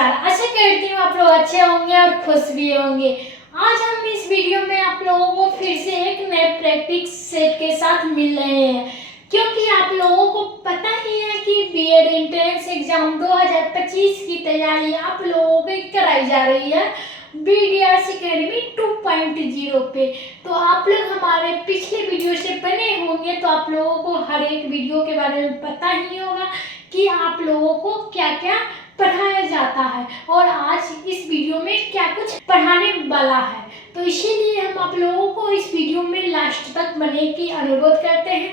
नमस्कार। आशा करती हूँ आप लोग अच्छे होंगे और खुश भी होंगे। आज हम इस वीडियो में आप लोगों को फिर से एक नए प्रैक्टिस सेट के साथ मिल रहे हैं, क्योंकि आप लोगों को पता ही है कि बीएड एंट्रेंस एग्जाम 2025 की तैयारी आप लोगों को कराई जा रही है BDRC अकेडमी 2.0 पे। तो आप लोग हमारे पिछले वीडियो से बने होंगे तो आप लोगों को हर एक वीडियो के बारे में पता ही होगा कि आप लोगों को क्या क्या पढ़ाया जाता है और आज इस वीडियो में क्या कुछ पढ़ाने वाला है। तो इसीलिए हम आप लोगों को इस वीडियो में लास्ट तक बने की अनुरोध करते हैं,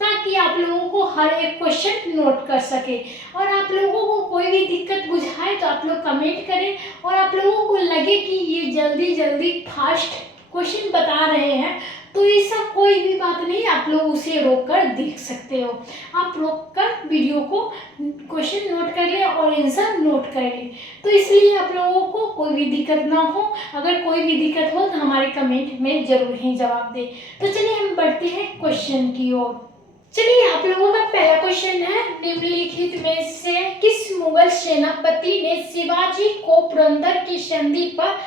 ताकि आप लोगों को हर एक क्वेश्चन नोट कर सके। और आप लोगों को कोई भी दिक्कत बुझाए तो आप लोग कमेंट करें, और आप लोगों को लगे कि ये जल्दी जल्दी फास्ट क्वेश्चन बता रहे हैं तो ऐसा कोई भी बात नहीं, आप लोग उसे रोक कर देख सकते हो। आप रोक कर वीडियो को क्वेश्चन नोट कर ले और आंसर नोट कर ले, तो इसलिए आप लोगों को कोई भी दिक्कत ना हो। अगर कोई भी दिक्कत हो तो हमारे कमेंट में जरूर ही जवाब दे। तो चलिए हम बढ़ते हैं क्वेश्चन की ओर। चलिए आप लोगों का पहला क्वेश्चन है, निम्नलिखित में से किस मुगल सेनापति ने शिवाजी को पुरंदर की संधि पर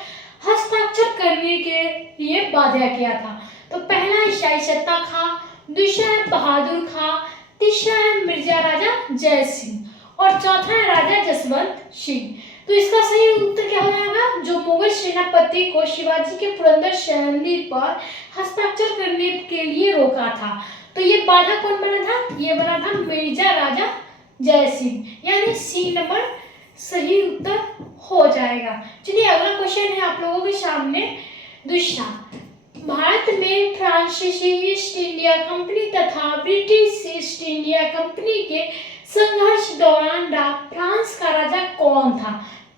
हस्ताक्षर करने के लिए बाध्य किया था? तो पहला है शाही सत्ता खां, दूसरा है बहादुर खां, तीसरा है मिर्जा राजा जय सिंह और चौथा है राजा जसवंत सिंह। तो इसका सही उत्तर क्या हो जाएगा? जो मुगल सेनापति को शिवाजी के पुरंदर संधि पर हस्ताक्षर करने के लिए रोका था, तो ये बाधा कौन बना था? ये बना था मिर्जा राजा जय सिंह, यानी सी नंबर सही उत्तर हो जाएगा। चलिए अगला क्वेश्चन है आप लोगों के सामने दूसरा, भारत में फ्रांसीसी ईस्ट इंडिया कंपनी तथा ब्रिटिश ईस्ट इंडिया कंपनी के संघर्ष दौरान फ्रांस का राजा कौन था?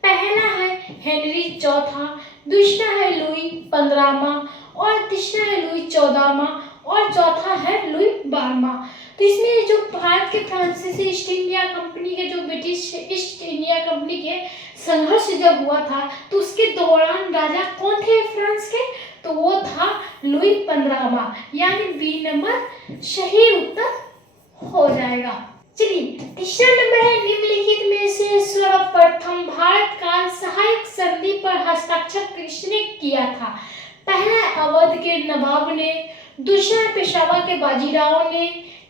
पहला है हेनरी चौथा, दूसरा है लुई 15वां और तीसरा है लुई 14वां और चौथा है लुई 12वां। तो इसमें जो भारत के फ्रांसीसी ईस्ट इंडिया कंपनी के जो ब्रिटिश ईस्ट इंडिया कंपनी के संघर्ष जब हुआ था तो उसके दौरान राजा कौन थे फ्रांस के? तो वो था लुई 15वां, यानी बी नंबर सही उत्तर हो जाएगा। चलिए तीसरा नंबर है, निम्नलिखित में से सर्वप्रथम भारत का सहायक संधि पर हस्ताक्षर किसने किया था? पहला अवध के नवाब ने, दूसरा पेशवा के बाजीराव ने,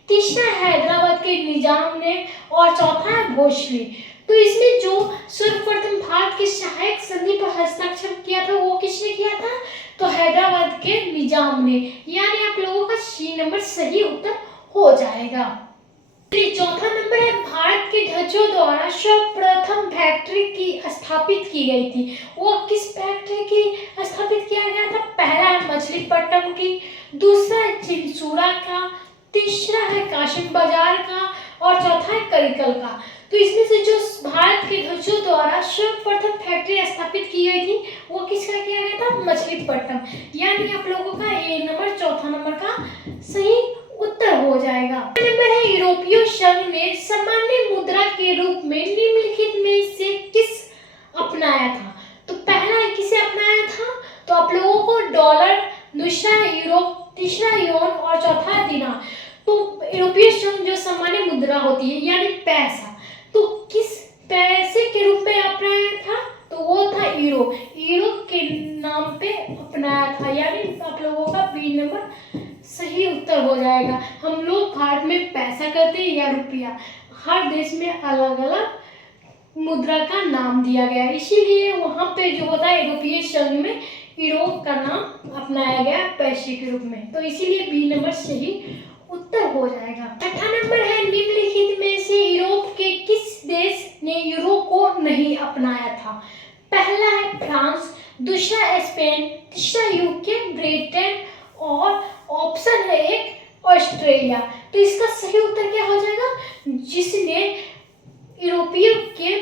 तीसरा हैदराबाद के निजाम ने और चौथा है भोसले। तो इसमें जो सर्वप्रथम भारत के सहायक संधि पर हस्ताक्षर किया था वो किसने किया था? तो हैदराबाद के निजाम ने, यानी आप लोगों का सी नंबर सही उत्तर हो जाएगा। चौथा नंबर है, भारत के डचों द्वारा सर्वप्रथम फैक्ट्री की स्थापित की गई थी, वो किस फैक्ट्री की स्थापित किया गया था? पहला है मछलीपट्टनम की, दूसरा है चिंसूरा का, तीसरा है काशिम बाजार का और चौथा है करिकल का। तो इसमें से जो भारत के डचों द्वारा सर्वप्रथम फैक्ट्री स्थापित की गई थी वो किसका किया गया था? मछलीपट्टनम, यानी आप लोगों का ए नंबर चौथा नंबर का सही उत्तर हो जाएगा। नंबर है, यूरोपीय संघ ने सामान्य मुद्रा के रूप में निम्नलिखित में से किस अपनाया था? तो पहला किसे अपनाया था? तो आप लोगों को डॉलर, दूसरा यूरो, तीसरा योन और चौथा दिनार। तो यूरोपीय संघ जो सामान्य मुद्रा होती है यानी पैसा, तो किस पैसे के रूप में अपनाया था? तो वो था यूरो, यूरो के नाम पे अपनाया था, यानी आप लोगों का बी नंबर सही उत्तर हो जाएगा। हम लोग भारत में पैसा करते हैं या रुपया, हर देश में अलग अलग मुद्रा का नाम दिया गया है, इसीलिए वहाँ पे जो होता है यूरोपीय संघ में यूरो का नाम अपनाया गया पैसे के रूप में, तो इसीलिए बी नंबर सही उत्तर हो जाएगा। छठा नंबर है, निम्नलिखित में से यूरोप के किस देश ने यूरो को नहीं अपनाया था? पहला है फ्रांस, दूसरा स्पेन, तीसरा यूके, ब्रिटेन और ऑप्शन है एक ऑस्ट्रेलिया। तो इसका सही उत्तर क्या हो जाएगा? जिसने यूरोपीय के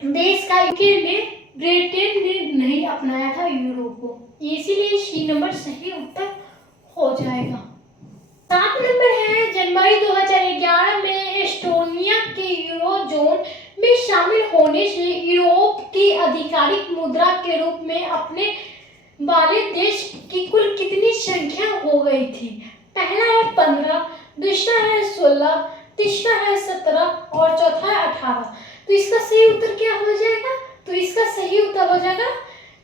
देश का यूके ने, ब्रिटेन ने नहीं अपनाया था यूरो को, इसीलिए सी नंबर सही उत्तर हो जाएगा। 7 नंबर है, जनवरी 2011 में एस्टोनिया के यूरोजोन में शामिल होने से यूरोप की आधिकारिक मुद्रा के रूप में अपने वाले देश की कुल कितनी संख्या हो गई थी? पहला है 15, दूसरा है 16, तीसरा है 17 और चौथा है 18। तो इसका सही उत्तर क्या हो जाएगा? तो इसका सही उत्तर हो जाएगा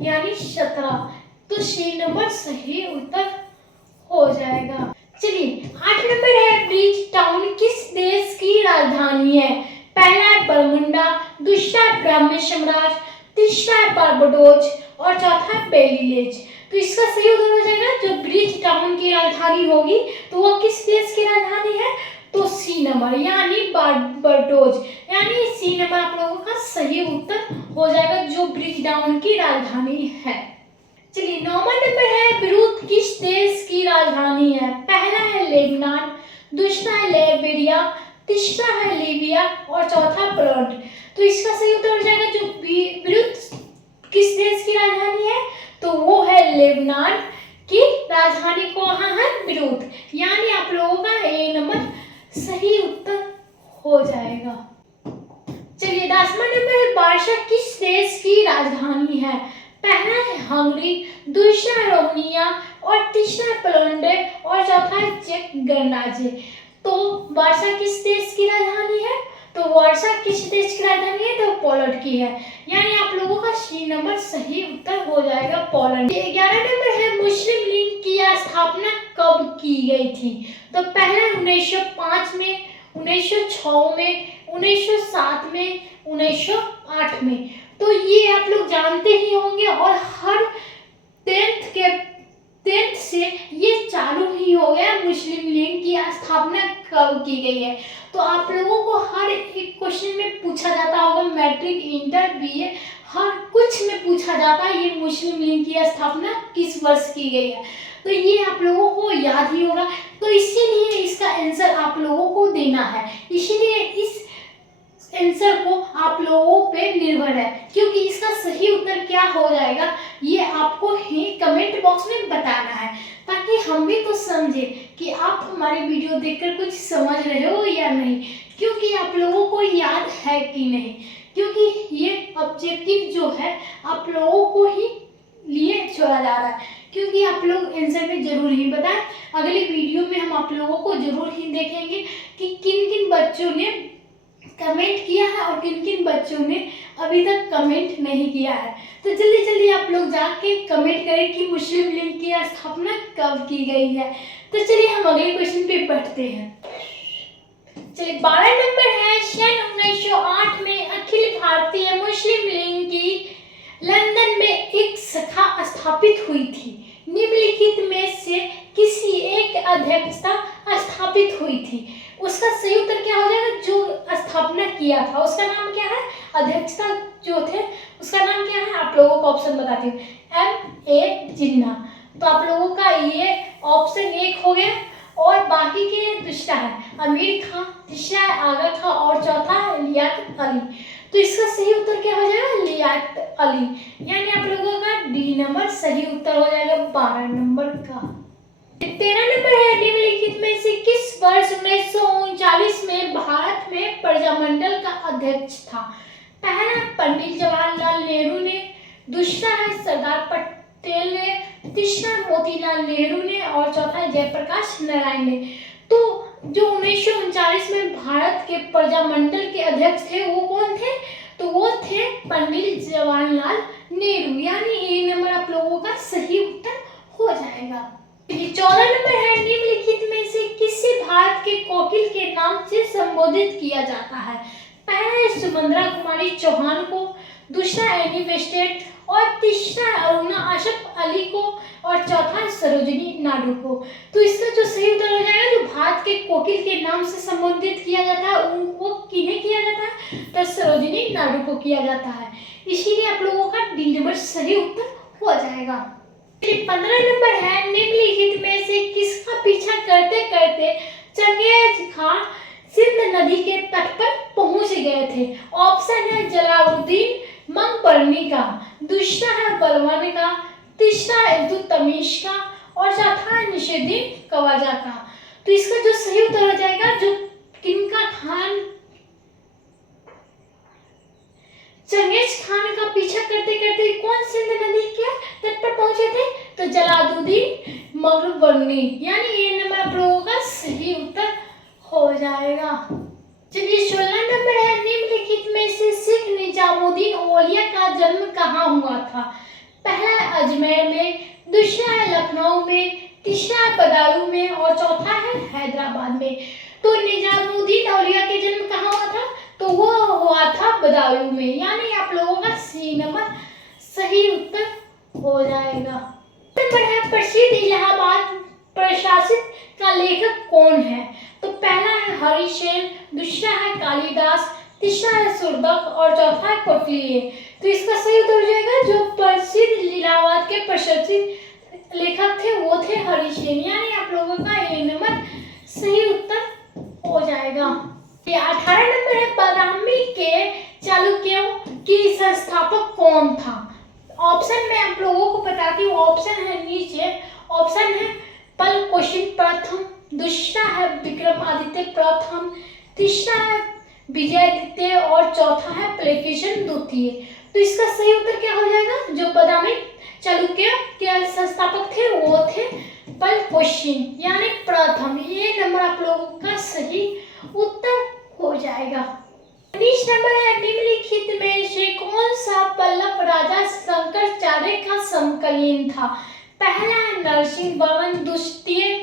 यानी 17। तो सी नंबर सही उत्तर हो जाएगा। चलिए 8 नंबर है, ब्रिज टाउन किस देश की राजधानी है? पहला है बरमुंडा, दूसरा है ब्राह्मी साम्राज्य, तीसरा है बारबाडोस और चौथा है बेलिलेज। तो इसका सही उत्तर हो जाएगा जो ब्रिज टाउन की राजधानी होगी तो वो किस देश की राजधानी है? तो सी नंबर यानी बारबाडोस, यानी सी नंबर आप लोगों का सही उत्तर हो जाएगा जो ब्रिज टाउन की राजधानी है। चलिए 9वां नंबर है, बीरूत किस देश की राजधानी है? पहला है लेबनान, दूसरा है लाइबेरिया, तीसरा है लीबिया और चौथा पोलैंड। तो इसका सही उत्तर हो जाएगा जो बीरूत किस देश की राजधानी है? तो वो है लेबनान की राजधानी कहाँ है? बीरूत, यानी आप लोगों का ए नंबर सही उत्तर हो जाएगा। चलिए 10वां नंबर है, वार्सा किस देश की राजधानी है? पहला है हंगरी, दूसरा है रोमानिया और तीसरा है पोलैंड और चौथा है चेक गणराज्य। तो वार्सा किस देश की राजधानी है? तो वार्सा किस देश की राजधानी है? तो पोलैंड की है, यानी आप लोगों का सी नंबर सही उत्तर हो जाएगा पोलैंड। 11 नंबर है, मुस्लिम लीग की स्थापना कब की गई थी? तो पहला 1905 में, 1906 में, 1907 में, 1908 में। तो ये आप लोग जानते ही होंगे और हर 10th से ये चालू ही हो गया मुस्लिम लीग की स्थापना कब की गई है। तो आप लोगों को हर एक क्वेश्चन में पूछा जाता होगा, मैट्रिक, इंटर, बीए, हर कुछ में पूछा जाता है ये मुस्लिम लीग की स्थापना किस वर्ष की गई है। तो ये आप लोगों को याद ही होगा, तो इसीलिए इसका आंसर आप लोगों को देना है, इसीलिए इस आंसर को आप लोगों पे निर्भर है, क्योंकि इसका सही उत्तर क्या हो जाएगा ये आपको ही कमेंट बॉक्स में बताना है, ताकि हम भी तो समझे कि आप हमारी वीडियो देखकर कुछ समझ रहे हो या नहीं, क्योंकि आप लोगों को याद है कि नहीं, क्योंकि ये ऑब्जेक्टिव जो है आप लोगों को ही लिए छोड़ा जा रहा है, क्योंकि आप लोग आंसर में जरूर ही बताएं। अगली वीडियो में हम आप लोगों को जरूर ही देखेंगे कि किन किन बच्चों ने कमेंट किया है और किन किन बच्चों ने अभी तक कमेंट नहीं किया है। तो जल्दी जल्दी आप लोग जाके कमेंट करें कि मुस्लिम लीग की स्थापना कब की गई है। तो चलिए हम अगले क्वेश्चन पे बढ़ते हैं। चलिए 12 नंबर है, सन 1908 में अखिल भारतीय मुस्लिम लीग की लंदन में एक शाखा स्थापित हुई थी, निम्नलिखित में से किसी एक अध्यक्षता स्थापित हुई थी? उसका सही उत्तर क्या हो जाएगा? जो स्थापना किया था उसका नाम क्या है? अध्यक्षता जो थे उसका नाम क्या है? आप लोगों को ऑप्शन बताती हूँ, M.A. जिन्ना। तो आप लोगों का ये ऑप्शन 1 हो गया और बाकी के दूसरा है अमीर खां, तीसरा है आगा खां और चौथा है लियाकत अली। तो इसका सही उत्तर क्या हो जाएगा? लियाकत अली, यानी आप लोगों का डी नंबर सही उत्तर हो जाएगा 12 नंबर का। 13 नंबर है, निम्नलिखित में से किस वर्ष 1939 में भारत में प्रजामंडल का अध्यक्ष था? पहला पंडित जवाहरलाल नेहरू ने, दूसरा है सरदार पटेल ने, तीसरा मोतीलाल नेहरू ने और चौथा जयप्रकाश नारायण ने। तो जो 1939 में भारत के प्रजामंडल के अध्यक्ष थे वो कौन थे? तो वो थे पंडित जवाहरलाल नेहरू, यानी ये नंबर आप लोगों का सही उत्तर हो जाएगा। 14 नंबर है, निम्नलिखित में से किसे भारत के कोकिल के नाम से संबोधित किया जाता है? पहला है सुमंत्रा कुमारी चौहान को, दूसरा एनी बेस्टेट और तीसरा अरुणा आशफ अली को और चौथा है सरोजिनी नायडू को। तो इसका जो सही उत्तर हो जाएगा जो भारत के कोकिल के नाम से संबोधित किया जाता है उनको किन्हें किया जाता है? तो सरोजिनी नायडू को किया जाता है, इसीलिए आप लोगों का डी नंबर सही उत्तर हो जाएगा। 15 नंबर है, निम्नलिखित में से किसका पीछा करते करते चंगेज खान सिंध नदी के तट पर पहुंच गए थे? ऑप्शन है जलालुद्दीन मंगबरनी का, दूसरा है बलवान का, तीसरा है इल्तुतमिश का और चौथा है नसीरुद्दीन कवाजा का। तो इसका जो सही उत्तर हो जाएगा जो किनका खान चंगेज खान का पीछा करते करते कौन सिंध नदी के तट पर पहुंचे थे? तो जलालुद्दीन मंगबरनी, यानी ये नंबर आप लोगों का सही उत्तर हो जाएगा। चलिए 16 नंबर है, निम्नलिखित में से सिख निजामुद्दीन निजामुद्दीन औलिया का जन्म कहाँ हुआ था? पहला है अजमेर में, दूसरा है लखनऊ में, तीसरा है बदायूं में और चौथा है हैदराबाद में। तो निजामुद्दीन औलिया के जन्म कहाँ हुआ था? तो वो हुआ था बदायूं में, यानी आप लोगों का सी नंबर सही उत्तर हो जाएगा। नंबर है प्रसिद्ध इलाहाबाद प्रशासित का लेखक कौन है? तो पहला है हरिसेन, दूसरा है कालिदास, तीसरा है सुरदक और चौथा है कोटलीय। तो इसका सही उत्तर हो जाएगा जो प्रसिद्ध इलाहाबाद के प्रशासित लेखक थे वो थे हरिसेन, यानी आप लोगों का ये नंबर सही उत्तर हो जाएगा। 18 नंबर है बादामी के चालुक्यों की संस्थापक कौन था? ऑप्शन में आप लोगों को बताती हूँ, ऑप्शन है नीचे। ऑप्शन है पुलकेशिन प्रथम, दूसरा है विक्रमादित्य प्रथम, तीसरा है विजयादित्य और चौथा है पुलकेशिन द्वितीय। तो इसका सही उत्तर क्या हो जाएगा? जो बादामी चालुक्य के संस्थापक थे वो थे पुलकेशिन, यानी प्रथम। ये नंबर आप लोगों का सही उत्तर हो जाएगा। 19 नंबर है निम्नलिखित में से कौन सा पल्लव राजा शंकराचार्य का समकालीन था? पहला है नरसिंह वर्मन द्वितीय,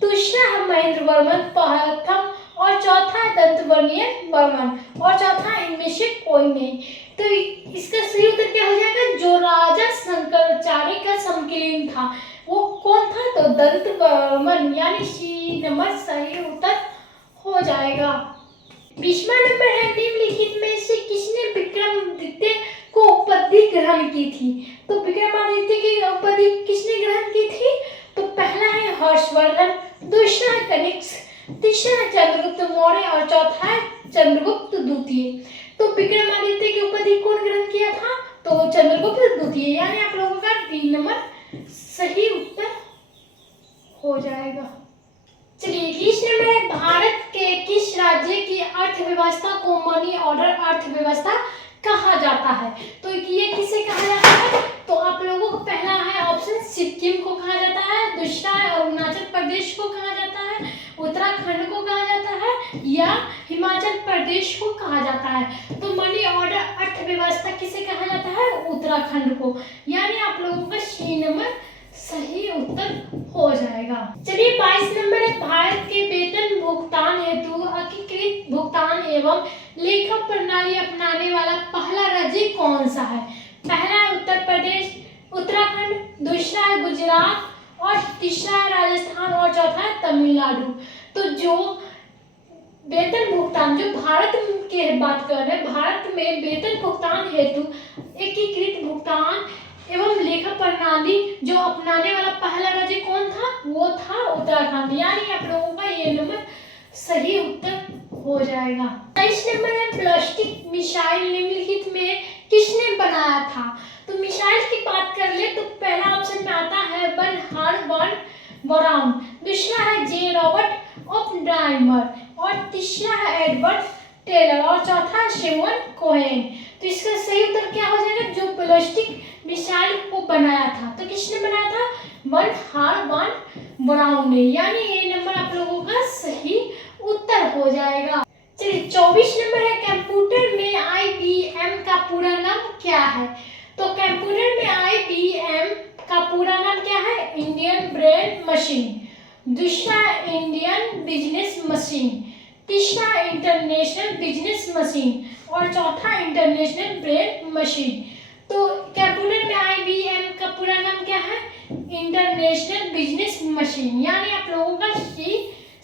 दूसरा है महेंद्र वर्मन प्रथम और चौथा है दंतवर्मन वर्मन और चौथा इनमें से कोई नहीं। तो इसका सही उत्तर क्या हो जाएगा? जो राजा शंकराचार्य का समकालीन था वो कौन था? तो दंतवर्मन, यानी सी नंबर सही उत्तर हो जाएगा। 20वां नंबर है निम्नलिखित में से किसने विक्रमादित्य को उपाधि ग्रहण की थी? तो विक्रमादित्य की उपाधि किसने ग्रहण की थी? तो पहला है हर्षवर्धन, दूसरा है कनिष्क, तीसरा है चंद्रगुप्त मौर्य और चौथा है चंद्रगुप्त द्वितीय। तो विक्रमादित्य की उपाधि कौन ग्रहण किया था? तो चंद्रगुप्त द्वितीय, यानी आप लोगों का 3 नंबर सही उत्तर हो जाएगा। चलिए 20 नंबर है भारत के किस राज्य की अर्थव्यवस्था को मनी ऑर्डर अर्थव्यवस्था कहा जाता है? तो ये किसे कहा जाता है? तो आप लोगों को पहला है ऑप्शन सिक्किम को कहा जाता है, दूसरा है अरुणाचल प्रदेश को कहा जाता है, उत्तराखंड को कहा जाता है या हिमाचल प्रदेश को कहा जाता है। तो मनी ऑर्डर अर्थव्यवस्था किसे कहा जाता है? उत्तराखंड को, यानी आप लोगों का सी नंबर सही उत्तर हो जाएगा। चलिए 22 नंबर है भारत के वेतन भुगतान हेतु एकीकृत भुगतान एवं लेखा प्रणाली अपनाने वाला पहला राज्य कौन सा है? पहला है उत्तर प्रदेश, उत्तराखंड, दूसरा है गुजरात और तीसरा है राजस्थान और चौथा है तमिलनाडु। तो जो वेतन भुगतान, जो भारत के बात कर रहे हैं, भारत में वेतन भुगतान हेतु एकीकृत भुगतान एवं लेखा प्रणाली जो अपनाने वाला पहला राज्य कौन था? वो था उत्तराखंड, यानी आप लोगों का ये नंबर सही उत्तर हो जाएगा। 23 नंबर है प्लास्टिक मिसाइल निम्नलिखित में किसने बनाया था? तो मिसाइल की बात कर ले तो पहला ऑप्शन में आता है बर्नहार्ड वॉन ब्राउन, दूसरा है जे रॉबर्ट ऑपनहाइमर और तीसरा है एडवर्ड टेलर और चौथा है सिमोन कोहेन। तो इसका सही उत्तर क्या हो जाएगा? जो प्लास्टिक मिसाइल को बनाया था, तो किसने बनाया था? बर्नहार्ड वॉन ब्राउन ने, यानी ये नंबर आप लोगों का सही उत्तर हो जाएगा। चलिए 24 नंबर है कंप्यूटर में IBM का पूरा नाम क्या है? तो कंप्यूटर में IBM का पूरा नाम क्या है? इंडियन ब्रेन मशीन, दूसरा इंडियन बिजनेस मशीन, तीसरा इंटरनेशनल बिजनेस मशीन और चौथा इंटरनेशनल ब्रेन मशीन। तो कंप्यूटर में IBM का पूरा नाम क्या है? इंटरनेशनल बिजनेस मशीन, यानी आप लोगों का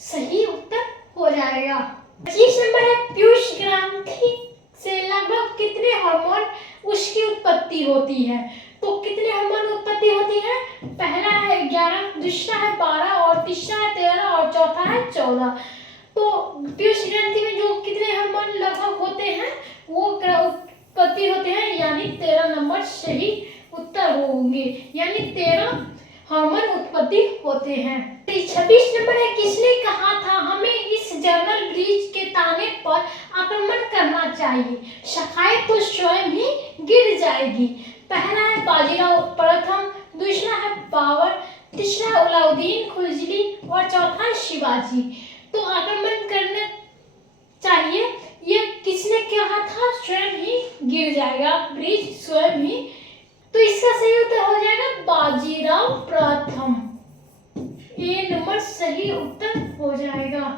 सही उत्तर हो जाएगा। 25 नंबर है पीयूष ग्रंथि से लगभग कितने हार्मोन उसकी उत्पत्ति होती है? तो कितने हार्मोन उत्पत्ति होती है? पहला है 11, दूसरा है 12 और तीसरा है 13 और चौथा है 14। तो पीयूष ग्रंथि में जो कितने हार्मोन लगभग होते हैं वो उत्पत्ति होते हैं, यानी 13 नंबर सही उत्तर होंगे, यानी 13 हार्मोन उत्पत्ति होते हैं। 26 नंबर है किसने कहा था हमें इस जर्नल ब्रिज के ताने पर आक्रमण करना चाहिए, शाखाएं तो स्वयं ही गिर जाएगी? पहला है बाजीराव प्रथम, दूसरा है बाबर, तीसरा अलाउद्दीन खिलजी और चौथा शिवाजी। तो आक्रमण करना चाहिए ये किसने कहा था? स्वयं ही गिर जाएगा ब्रिज, स्वयं ही। तो इसका सही उत्तर हो जाएगा बाजीराव प्रथम। ए नंबर सही उत्तर हो जाएगा।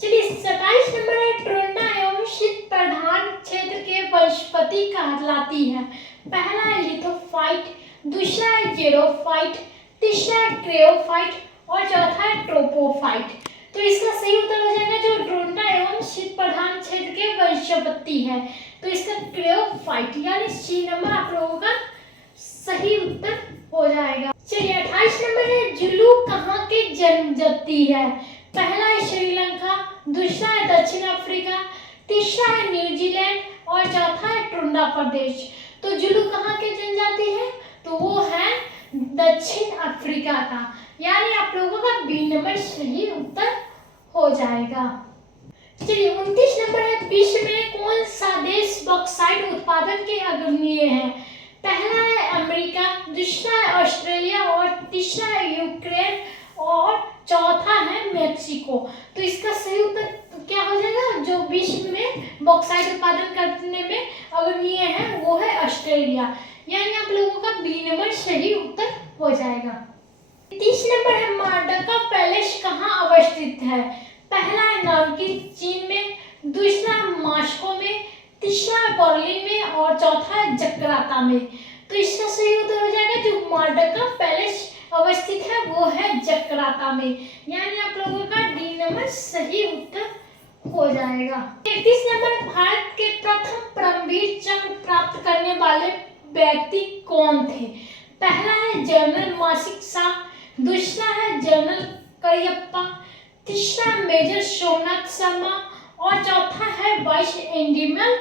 चलिए 27 नंबर है, टोरंडो एवं शीत प्रधान क्षेत्र के वनस्पति कहलाती है। पहला है लिथोफाइट, दूसरा है जेरोफाइट, तीसरा है क्रेओफाइट और चौथा है ट्रोपोफाइट। तो इसका सही उत्तर हो जाएगा जो टोरंडो एवं शीत प्रधान क्षेत्र के वनस्पति है, तो इसका क्रेओफाइट यानी सी नंबर आप लोगों का सही उत्तर हो जाएगा। चलिए 28 नंबर है, जुलू कहाँ के जनजाति है? पहला है श्रीलंका, दूसरा है दक्षिण अफ्रीका, तीसरा है न्यूजीलैंड और चौथा है टोरंडो प्रदेश। तो जुलू कहाँ के जनजाति है? तो वो है दक्षिण अफ्रीका का, यानी आप लोगों का बी नंबर सही उत्तर हो जाएगा। चलिए 29 नंबर है, विश्व में कौन सा देश बॉक्साइट उत्पादन के अग्रणी है? पहला है अमेरिका, दूसरा है ऑस्ट्रेलिया और तीसरा है यूक्रेन और चौथा है मेक्सिको। तो इसका सही उत्तर क्या हो जाएगा? जो विश्व में बॉक्साइट उत्पादन करने में अग्रणी है वो है ऑस्ट्रेलिया, यानी आप लोगों का बी नंबर सही उत्तर हो जाएगा। 30 नंबर है, मार्डका पैलेस कहाँ अवस्थित है? पहला है नारकिन चीन में, दूसरा है मॉस्को में, तीसरा है बर्लिन में और चौथा है जकार्ता में। तो इसका सही उत्तर हो जाएगा जो मार्डका पैलेस अवस्थित है वो है जकार्ता में, यानी आप लोगों का डी नंबर सही उत्तर हो जाएगा। 33 नंबर, भारत के प्रथम परमवीर चक्र प्राप्त करने वाले व्यक्ति कौन थे? पहला है जनरल मासिक शाह, दूसरा है जनरल करियप्पा, तीसरा मेजर सोमनाथ शर्मा और चौथा है वाइस एडमिरल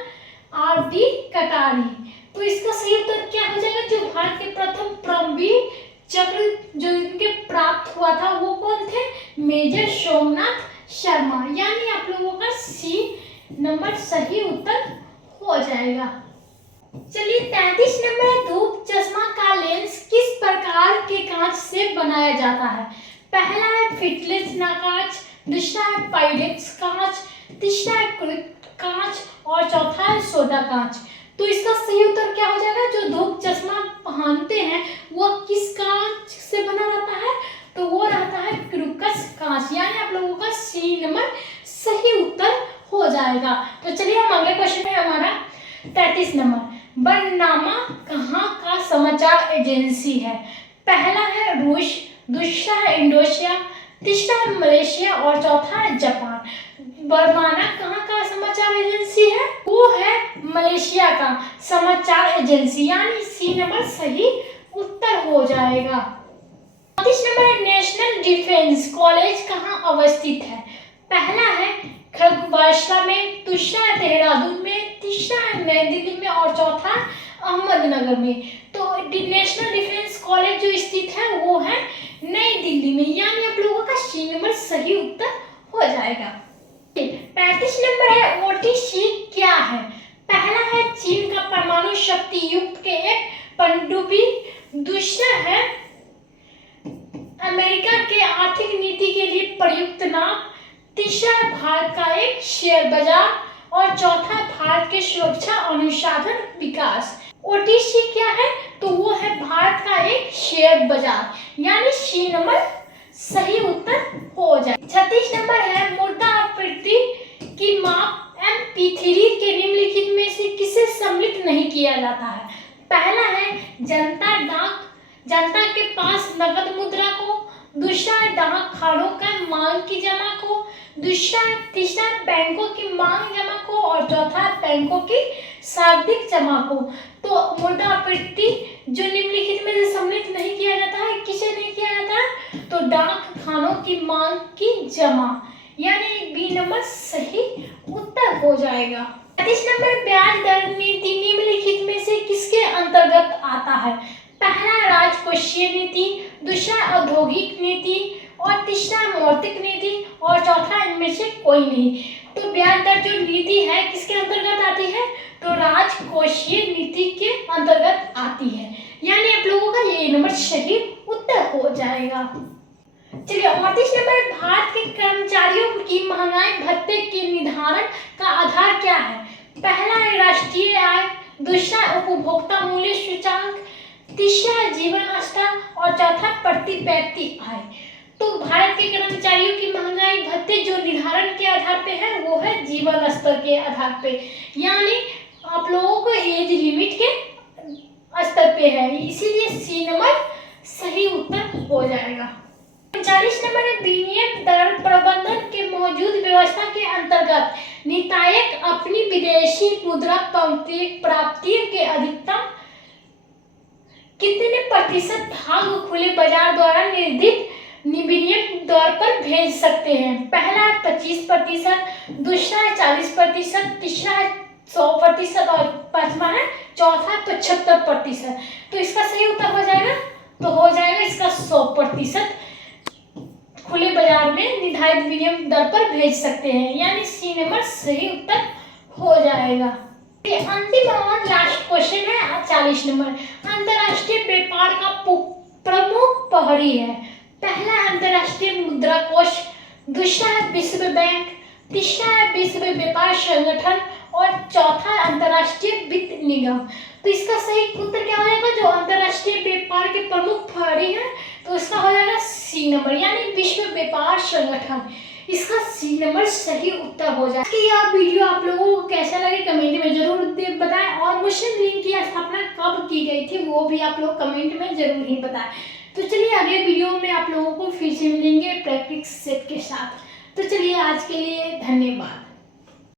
आर.डी. कटारी। तो इसका सही उत्तर क्या हो जाएगा? जो भारत के प्रथम परमवीर चक्र जो इनके प्राप्त हुआ था वो कौन थे? मेजर सोमनाथ शर्मा, यानी आप लोगों का सी नंबर सही उत्तर हो जाएगा। चलिए 33 नंबर है, धूप चश्मा का लेंस किस प्रकार के कांच से बनाया जाता है? पहला है फिटलेस कांच, दूसरा है पाइरेक्स कांच, तीसरा है क्रिक कांच और चौथा है सोडा कांच। तो इसका सही उत्तर क्या हो जाएगा? जो धूप चश्मा पहनते हैं वो किस कांच से बना रहता है? तो वो रहता है क्रूकस कांच, यानी आप लोगों का सी नंबर सही उत्तर हो जाएगा। तो चलिए हम अगले क्वेश्चन में, हमारा 33 नंबर, बरनामा कहाँ का समाचार एजेंसी है? पहला है रूस, दूसरा है इंडोनेशिया, तीसरा है मलेशिया और चौथा है जापान। बरमाना कहाँ का समाचार एजेंसी है? वो है मलेशिया का समाचार एजेंसी, यानी सी नंबर सही उत्तर हो जाएगा। 34 नंबर है, नेशनल डिफेंस कॉलेज कहाँ अवस्थित है? पहला है खड़गवासला में, दूसरा है देहरादून में, तीसरा है नई दिल्ली में और चौथा अहमदनगर में। तो नेशनल डिफेंस कॉलेज जो स्थित है वो है नई दिल्ली में, यानी आप लोगों का सी नंबर सही उत्तर हो जाएगा। 35 नंबर है, ओटीसी क्या है? पहला है चीन का परमाणु शक्ति युक्त के एक पनडुब्बी, दूसरा है अमेरिका के आर्थिक नीति के लिए प्रयुक्त नाम, तीसरा है भारत का एक शेयर बाजार और चौथा भारत के सुरक्षा अनुसंधान विकास। ओटीसी क्या है? तो वो है भारत का एक शेयर बाजार, यानी सी नंबर सही उत्तर हो जाए। 36 नंबर है, मुद्रा आपूर्ति की माप MP3 के निम्नलिखित में से किसे सम्मिलित नहीं किया जाता है? पहला है जनता के पास नकद मुद्रा को, दूसरा है डाक खानों का मांग की जमा को, तीसरा बैंकों की मांग जमा को और चौथा बैंकों की शाब्दिक जमा को। तो मुद्रा आपूर्ति जो निम्नलिखित में से सम्मिलित नहीं किया जाता है, किसे नहीं किया जाता है? तो डाक खानों की मांग की जमा, यानी बी नंबर सही उत्तर हो जाएगा। 35 नंबर, ब्याज दर नीति निम्नलिखित में से किसके अंतर्गत आता है? पहला राजकोषीय नीति, दूसरा औद्योगिक नीति और तीसरा मौद्रिक नीति और चौथा इनमें से कोई नहीं। तो ब्याज दर जो नीति है किसके अंतर्गत आती है? तो राजकोषीय नीति के अंतर्गत आती है, यानी आप लोगों का ये नंबर सही उत्तर हो जाएगा। चलिए 38 नंबर, भारत के कर्मचारियों की महंगाई भत्ते के निर्धारण का आधार क्या है? पहला है राष्ट्रीय आय, दूसरा उपभोक्ता मूल्य सूचकांक, तीसरा जीवन स्तर और चौथा प्रति व्यक्ति आय। तो भारत के कर्मचारियों की महंगाई भत्ते जो निर्धारण के आधार पे है वो है जीवन स्तर के आधार पे, यानी आप लोगों को एज लिमिट के स्तर पे है, इसीलिए सी नंबर सही उत्तर हो जाएगा। 40 नंबर है, विनिमय दर प्रबंधन के मौजूद व्यवस्था के अंतर्गत निकायक अपनी विदेशी मुद्रा प्राप्तियों के अधिकतम कितने प्रतिशत भाग खुले बाजार द्वारा निर्धारित विनिमय दर पर भेज सकते हैं? पहला है 25%, दूसरा है 40%, तीसरा है 100% और पांचवा है चौथा 75%। तो इसका सही उत्तर हो जाएगा, तो हो जाएगा इसका 100% खुले बाजार में निर्धारित विनिमय दर पर भेज सकते हैं, यानी सी नंबर सही उत्तर हो जाएगा। ये अंतिम और लास्ट क्वेश्चन है 40 नंबर, अंतरराष्ट्रीय व्यापार का प्रमुख प्रहरी है। पहला है अंतरराष्ट्रीय मुद्रा कोष, दूसरा है विश्व बैंक, तीसरा है विश्व व्यापार संगठन और चौथा है अंतरराष्ट्रीय वित्त निगम। तो इसका सही उत्तर क्या हो जाएगा? जो अंतरराष्ट्रीय व्यापार के प्रमुख प्रहरी है तो इसका हो जाएगा सी नंबर, यानी विश्व व्यापार संगठन। इसका सी नंबर सही उत्तर हो जाएगा। कि यह वीडियो आप लोगों को कैसा लगे कमेंट में जरूर बताएं, और मुस्लिम लीग की स्थापना कब की गई थी वो भी आप लोग कमेंट में जरूर ही बताएं। तो चलिए अगले वीडियो में आप लोगों को फिर से मिलेंगे प्रैक्टिस सेट के साथ। तो चलिए आज के लिए धन्यवाद।